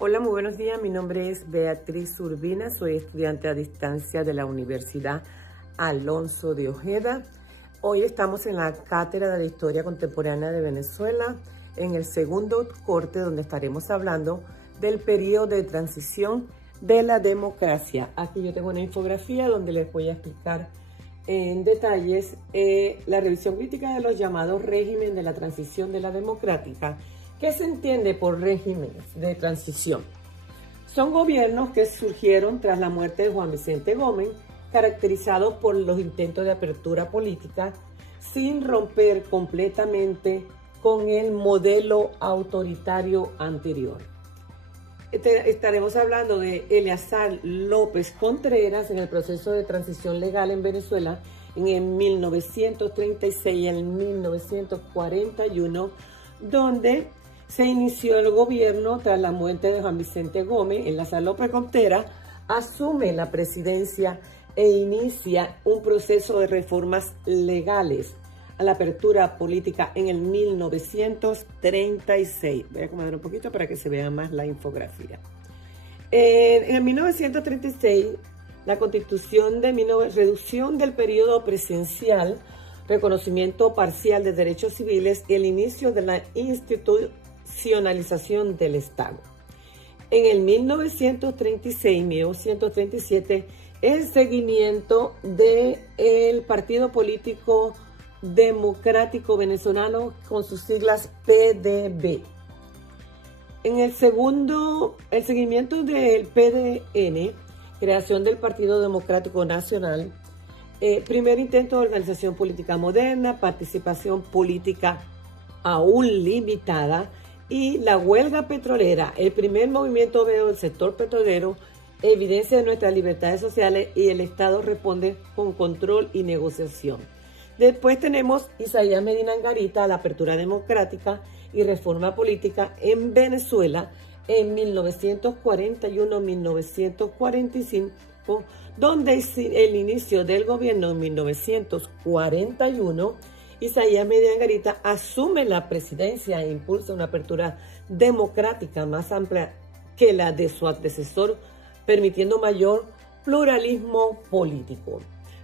Hola, muy buenos días. Mi nombre es Beatriz Urbina. Soy estudiante a distancia de la Universidad Alonso de Ojeda. Hoy estamos en la Cátedra de Historia Contemporánea de Venezuela, en el segundo corte donde estaremos hablando del periodo de transición de la democracia. Aquí yo tengo una infografía donde les voy a explicar en detalles la revisión crítica de los llamados regímenes de la transición de la democrática. ¿Qué se entiende por regímenes de transición? Son gobiernos que surgieron tras la muerte de Juan Vicente Gómez, caracterizados por los intentos de apertura política, sin romper completamente con el modelo autoritario anterior. Estaremos hablando de Eleazar López Contreras en el proceso de transición legal en Venezuela en el 1936 y el 1941, donde se inició el gobierno tras la muerte de Juan Vicente Gómez. Eleazar López Contreras asume la presidencia e inicia un proceso de reformas legales a la apertura política en el 1936. Voy a acomodar un poquito para que se vea más la infografía. En el 1936, la Constitución de reducción del periodo presidencial, reconocimiento parcial de derechos civiles y el inicio de la institucionalización del Estado. En el 1936-1937, el seguimiento del Partido Político Democrático Venezolano con sus siglas PDB. En el seguimiento del PDN, creación del Partido Democrático Nacional, primer intento de organización política moderna, participación política aún limitada, y la huelga petrolera, el primer movimiento obrero del sector petrolero, evidencia de nuestras libertades sociales, y el Estado responde con control y negociación. Después tenemos Isaías Medina Angarita, la apertura democrática y reforma política en Venezuela en 1941-1945, donde el inicio del gobierno en 1941, Isaías Medina Angarita asume la presidencia e impulsa una apertura democrática más amplia que la de su antecesor, permitiendo mayor pluralismo político.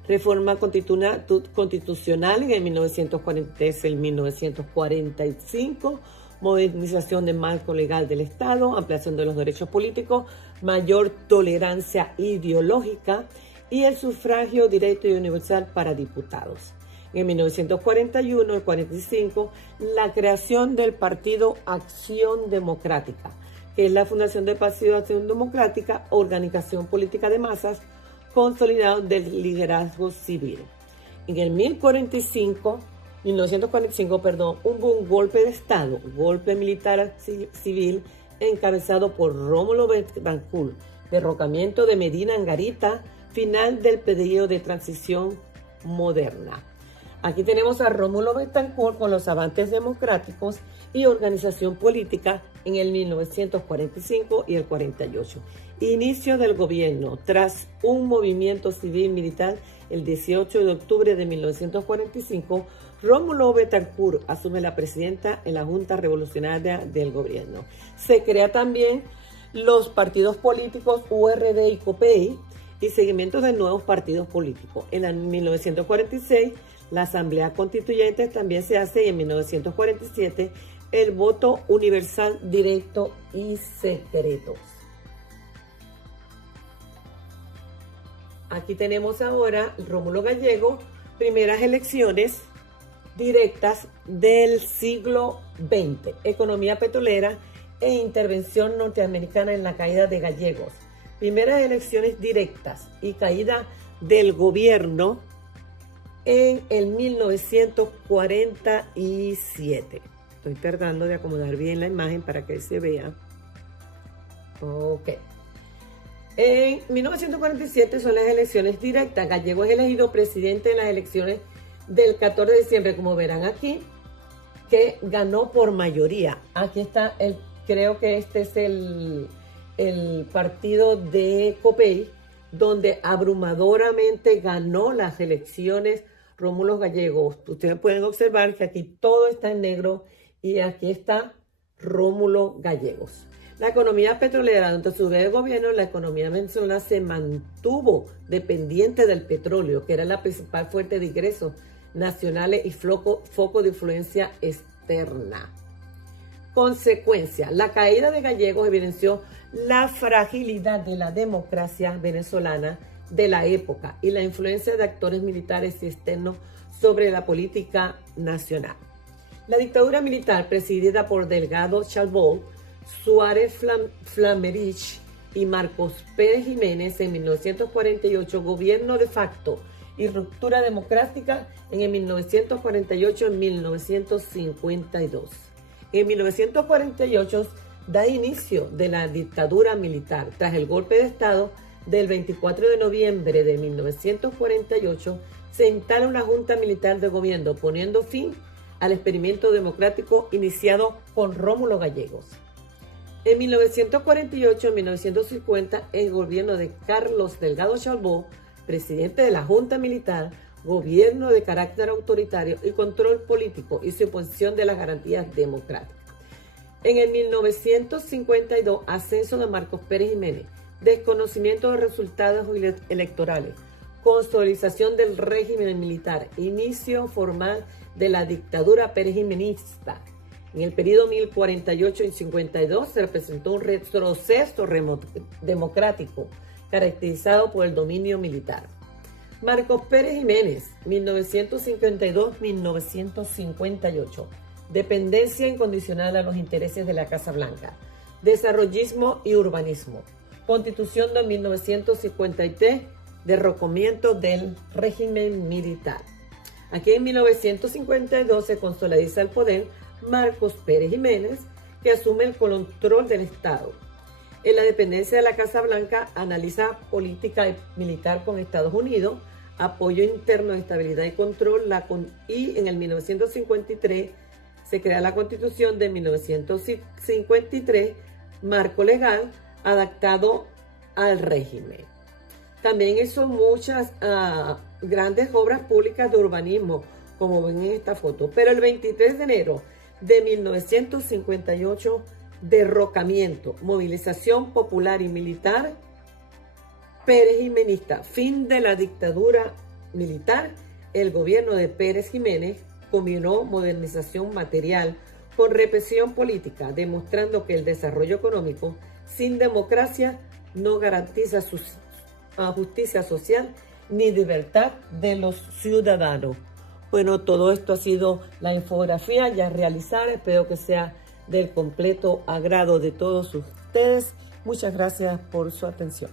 Reforma constitucional en el 1943 y 1945, modernización del marco legal del Estado, ampliación de los derechos políticos, mayor tolerancia ideológica y el sufragio directo y universal para diputados. En 1941 y 45, la creación del Partido Acción Democrática, que es la fundación del Partido Acción Democrática, organización política de masas, consolidado del liderazgo civil. En el 1945, hubo un golpe de Estado, golpe militar civil, encabezado por Rómulo Betancourt, derrocamiento de Medina Angarita, final del periodo de transición moderna. Aquí tenemos a Rómulo Betancourt con los avances democráticos y organización política en el 1945 y el 48. Inicio del gobierno tras un movimiento civil militar el 18 de octubre de 1945. Rómulo Betancourt asume la presidencia en la Junta Revolucionaria del Gobierno. Se crea también los partidos políticos URD y COPEI y seguimiento de nuevos partidos políticos. En el 1946, la Asamblea Constituyente también se hace, y en 1947 el voto universal, directo y secreto. Aquí tenemos ahora Rómulo Gallego, primeras elecciones directas del siglo XX, economía petrolera e intervención norteamericana en la caída de Gallegos. Primeras elecciones directas y caída del gobierno en el 1947. Estoy tratando de acomodar bien la imagen para que se vea. Ok. En 1947 son las elecciones directas. Gallego es elegido presidente en las elecciones del 14 de diciembre, como verán aquí, que ganó por mayoría. Aquí está, creo que este es el partido de COPEI, donde abrumadoramente ganó las elecciones Rómulo Gallegos. Ustedes pueden observar que aquí todo está en negro y aquí está Rómulo Gallegos. La economía petrolera, durante su breve gobierno, la economía venezolana se mantuvo dependiente del petróleo, que era la principal fuente de ingresos nacionales y foco de influencia externa. Consecuencia, la caída de Gallegos evidenció la fragilidad de la democracia venezolana de la época y la influencia de actores militares y externos sobre la política nacional. La dictadura militar presidida por Delgado Chalbaud, Suárez Flamerich y Marcos Pérez Jiménez en 1948, gobierno de facto y ruptura democrática en 1948 y 1952. En 1948 da inicio de la dictadura militar. Tras el golpe de Estado del 24 de noviembre de 1948, se instala una junta militar de gobierno, poniendo fin al experimento democrático iniciado con Rómulo Gallegos. En 1948 y 1950, el gobierno de Carlos Delgado Chalbaud, presidente de la Junta Militar, gobierno de carácter autoritario y control político, y su imposición de las garantías democráticas. En el 1952, ascenso de Marcos Pérez Jiménez, desconocimiento de resultados electorales, consolidación del régimen militar, inicio formal de la dictadura perejjimenista. En el periodo 1048 y 52 se representó un retroceso democrático caracterizado por el dominio militar. Marcos Pérez Jiménez, 1952-1958. Dependencia incondicional a los intereses de la Casa Blanca. Desarrollismo y urbanismo. Constitución de 1953. Derrocamiento del régimen militar. Aquí en 1952 se consolida el poder Marcos Pérez Jiménez, que asume el control del Estado. En la dependencia de la Casa Blanca analiza política militar con Estados Unidos, apoyo interno de estabilidad y control, y en el 1953 se crea la Constitución de 1953, marco legal adaptado al régimen. También hizo muchas grandes obras públicas de urbanismo, como ven en esta foto. Pero el 23 de enero de 1958, derrocamiento, movilización popular y militar perejjimenista, fin de la dictadura militar. El gobierno de Pérez Jiménez combinó modernización material con represión política, demostrando que el desarrollo económico sin democracia no garantiza justicia social ni libertad de los ciudadanos. Bueno, todo esto ha sido la infografía ya realizada. Espero que sea del completo agrado de todos ustedes. Muchas gracias por su atención.